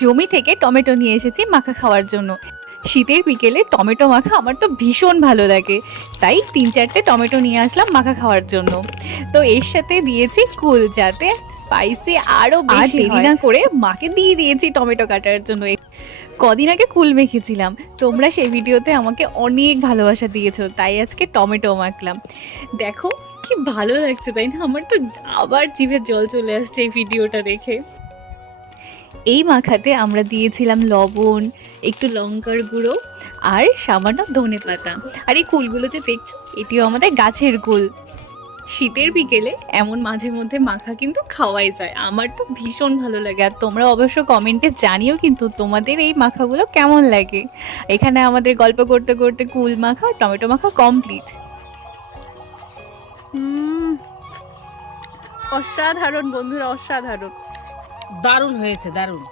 জমি থেকে টমেটো নিয়ে এসেছি মাখা খাওয়ার জন্য। শীতের বিকেলে টমেটো মাখা আমার তো ভীষণ ভালো লাগে, তাই 3-4টে টমেটো নিয়ে আসলাম মাখা খাওয়ার জন্য। তো এর সাথে দিয়েছি কুল, যাতে স্পাইসি আরও বেশি হয়। দেরি না করে মাকে দিয়ে দিয়েছি টমেটো কাটার জন্য। কদিন আগে কুল মেখেছিলাম, তোমরা সেই ভিডিওতে আমাকে অনেক ভালোবাসা দিয়েছো, তাই আজকে টমেটো মাখলাম। দেখো কি ভালো লাগছে, তাই না? আমার তো আবার জিভে জল চলে আসছে এই ভিডিওটা দেখে। এই মাখাতে আমরা দিয়েছিলাম লবণ, একটু লঙ্কার গুঁড়ো আর সামান্য ধনেপাতা। আর এই কুলগুলো যে দেখছো, এটিও আমাদের গাছের কুল। শীতের বিকেলে এমন মাঝে মধ্যে মাখা কিন্তু খাওয়াই যায়, আমার তো ভীষণ ভালো লাগে। আর তোমরা অবশ্য কমেন্টে জানিও কিন্তু তোমাদের এই মাখাগুলো কেমন লাগে। এখানে আমাদের গল্প করতে করতে কুল মাখা, টমেটো মাখা কমপ্লিট। অসাধারণ বন্ধুরা, অসাধারণ। দারুণ হয়েছে, দারুণ।